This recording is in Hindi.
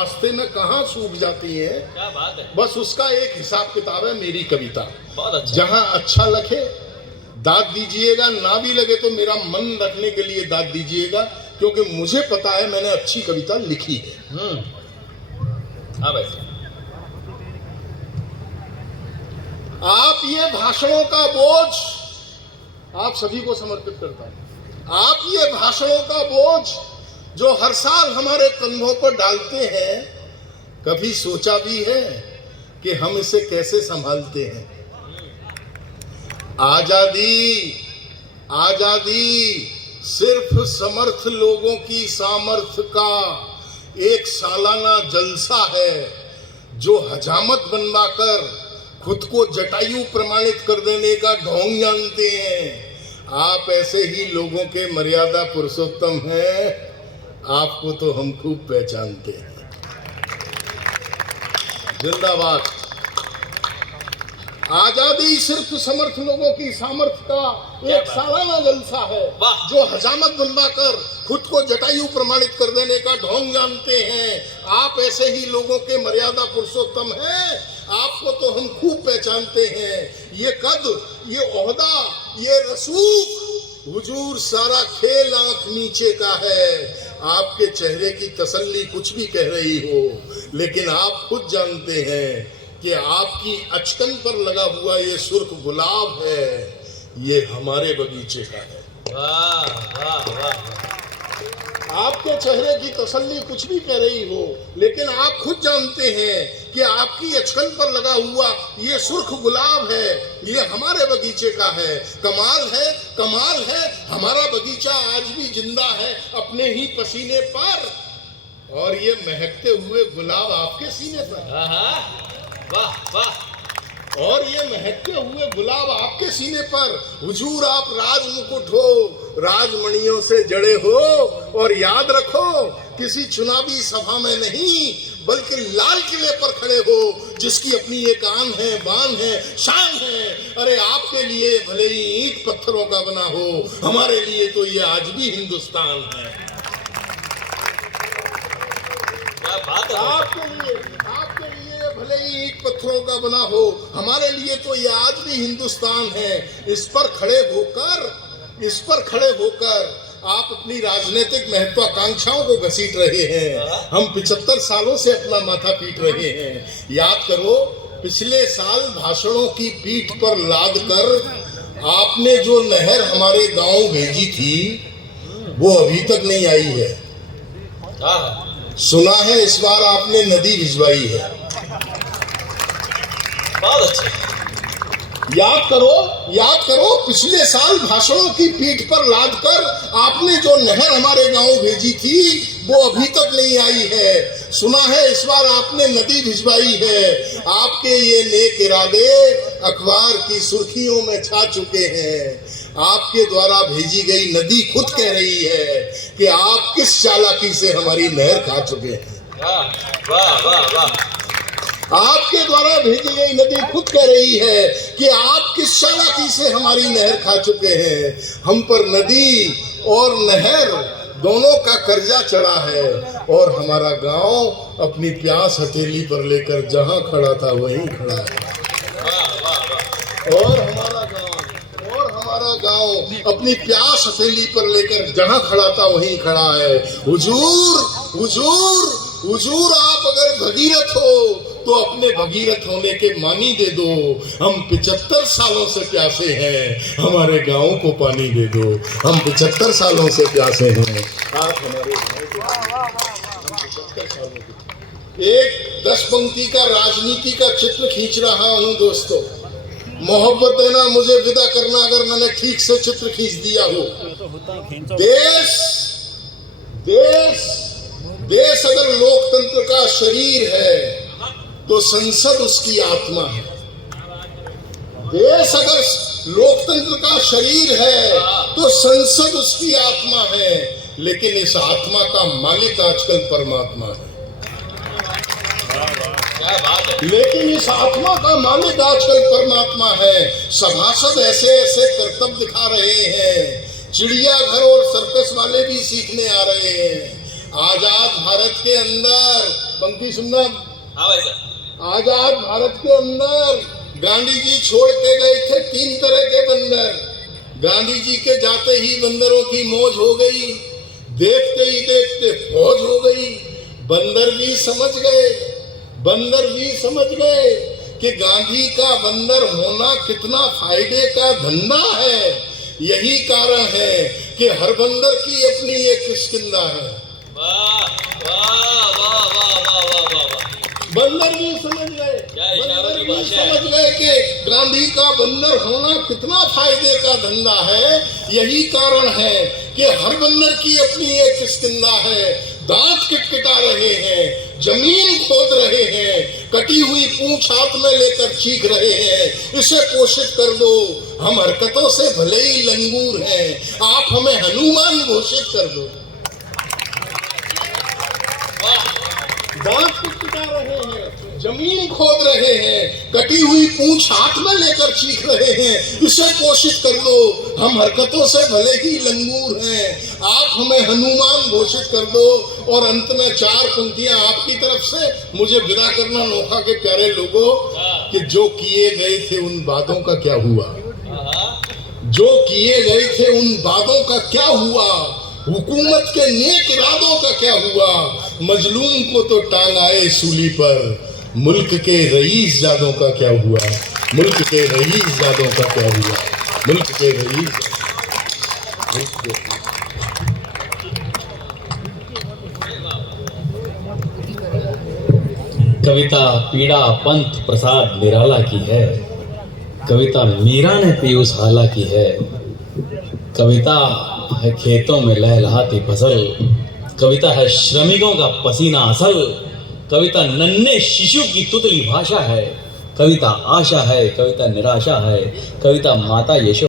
रास्ते में कहाँ सूख जाती है। क्या बात है। बस उसका एक हिसाब किताब है मेरी कविता। बहुत अच्छा। जहाँ अच्छा लगे दाद दीजिएगा, ना भी लगे तो मेरा मन रखने के लिए दाद दीजिएगा, क्योंकि मुझे पता है मैंने अच्छी कविता लिखी है। हाँ भाई। आप ये भाषणों का बोझ आप सभी को समर्पित करता हूं। आप ये भाषणों का बोझ जो हर साल हमारे कंधों पर डालते हैं, कभी सोचा भी है कि हम इसे कैसे संभालते हैं। आजादी आजादी सिर्फ समर्थ लोगों की सामर्थ्य का एक सालाना जलसा है, जो हजामत बनवाकर खुद को जटायु प्रमाणित कर देने का ढोंग जानते हैं। आप ऐसे ही लोगों के मर्यादा पुरुषोत्तम हैं। आपको तो हम खूब पहचानते हैं। जिंदाबाद। आजादी सिर्फ समर्थ लोगों की सामर्थ्य का एक सालाना जलसा है, जो हजामत बनवाकर खुद को जटायु प्रमाणित कर देने का ढोंग जानते हैं। आप ऐसे ही लोगों के मर्यादा पुरुषोत्तम हैं। आपको तो हम खूब पहचानते हैं। ये कद, ये ओहदा, ये रसूख, हुजूर सारा खेल आंख नीचे का है। आपके चेहरे की तसल्ली कुछ भी कह रही हो, लेकिन आप खुद जानते हैं कि आपकी अचकन पर लगा हुआ ये सुर्ख गुलाब है, ये हमारे बगीचे का है। वाह वाह वाह। आपके चेहरे की तसल्ली कुछ भी कह रही हो, लेकिन आप खुद जानते हैं कि आपकी अचकन पर लगा हुआ ये सुर्ख गुलाब है, ये हमारे बगीचे का है। कमाल है, कमाल है, हमारा बगीचा आज भी जिंदा है अपने ही पसीने पर, और ये महकते हुए गुलाब आपके सीने पर। वाह वाह। और ये महकते हुए गुलाब आपके सीने पर। हुजूर आप राज मुकुट हो, राजमणियों से जड़े हो, और याद रखो किसी चुनावी सभा में नहीं बल्कि लाल किले पर खड़े हो, जिसकी अपनी एक आन है, बान है, शान है। अरे आपके लिए भले ही ईंट पत्थरों का बना हो, हमारे लिए तो ये आज भी हिंदुस्तान है। क्या बात है। आपके लिए भले ही ईंट पत्थरों का बना हो, हमारे लिए तो ये आज भी हिंदुस्तान है। इस पर खड़े होकर आप अपनी राजनीतिक महत्वाकांक्षाओं को घसीट रहे हैं। हम 75 सालों से अपना माथा पीट रहे हैं। याद करो, पिछले साल भाषणों की पीठ पर लाद कर आपने जो नहर हमारे गांव भेजी थी, वो अभी तक नहीं आई है। सुना है इस बार आपने नदी भिजवाई है। बहुत अच्छा। याद करो पिछले साल भाषणों की पीठ पर लादकर आपने जो नहर हमारे गांव भेजी थी, वो अभी तक नहीं आई है। सुना है इस बार आपने नदी भिजवाई है। आपके ये नेक इरादे अखबार की सुर्खियों में छा चुके हैं। आपके द्वारा भेजी गई नदी खुद कह रही है कि आप किस चालाकी से हमारी नहर खा चुके हैं। वाह वाह वाह। आपके द्वारा भेजी गई नदी खुद कह रही है कि आप किस चालाकी से हमारी नहर खा चुके हैं। हम पर नदी और नहर दोनों का कर्जा चढ़ा है, और हमारा गांव अपनी प्यास हथेली पर लेकर जहां खड़ा था वहीं खड़ा है। और हमारा गांव अपनी प्यास हथेली पर लेकर जहां खड़ा था वहीं खड़ा है। हुजूर आप अगर भगीरथ हो तो अपने भगीरथ होने के मानी दे दो। हम 75 सालों से प्यासे हैं, हमारे गांव को पानी दे दो। हम 75 सालों से प्यासे हैं, आप हमारे गांव को 75 सालों के। एक 10 पंक्ति का राजनीति का चित्र खींच रहा हूं दोस्तों। मोहब्बत देना, मुझे विदा करना अगर मैंने ठीक से चित्र खींच दिया हो। देश अगर लोकतंत्र का शरीर है तो संसद उसकी आत्मा है। देश अगर लोकतंत्र का शरीर है तो संसद उसकी आत्मा है, लेकिन इस आत्मा का मालिक आजकल परमात्मा है। लेकिन इस आत्मा का मालिक आजकल परमात्मा है। सभासद ऐसे ऐसे करतब दिखा रहे हैं, चिड़ियाघर और सर्कस वाले भी सीखने आ रहे हैं। आजाद भारत के अंदर पंक्ति सुनना। हाँ भाई साहब। आजाद भारत के अंदर गांधी जी छोड़ के गए थे 3 तरह के बंदर। गांधी जी के जाते ही बंदरों की मौज हो गई, देखते ही देखते फौज हो गई। बंदर भी समझ गए कि गांधी का बंदर होना कितना फायदे का धंधा है। यही कारण है कि हर बंदर की अपनी एक किष्किंधा है। वाह वाह वाह वाह वाह वाह वाह वाह। बंदर भी समझ गए, क्या इशारों की भाषा है। समझ गए कि गांधी का बंदर होना कितना फायदे का धंधा है। यही कारण है कि हर बंदर की अपनी एक किष्किंधा है। दांत किटकिटा रहे हैं, जमीन खोद रहे हैं, कटी हुई पूंछ हाथ में लेकर चीख रहे हैं, इसे पोषित कर दो। हम हरकतों से भले ही लंगूर हैं, आप हमें हनुमान घोषित कर दो। दांत किटकिटा रहे हैं, जमीन खोद रहे हैं, कटी हुई पूंछ हाथ में लेकर चीख रहे हैं, इसे पोषित कर दो। हम हरकतों से भले ही लंगूर हैं, आप हमें हनुमान घोषित कर दो। और अंत में 4 पंक्तियां आपकी तरफ से मुझे विदा करना। नोखा के प्यारे लोगों, कि जो किए गए थे उन बातों का क्या हुआ, जो किए गए थे उन बातों का क्या हुआ, हुकूमत के नेक इरादों का क्या हुआ। मजलूम को तो टांग आए सूली पर, मुल्क के रईस जादों का क्या हुआ, मुल्क के रईस जादों का क्या हुआ, मुल्क के रईस। कविता पीड़ा पंथ प्रसाद निराला की है, कविता मीरा ने पीयूष हाला की है, कविता है खेतों में लहलहाती फसल, कविता है श्रमिकों का पसीना असल, कविता नन्हे शिशु की तुतली भाषा है, कविता आशा है, कविता निराशा है, कविता माता यशो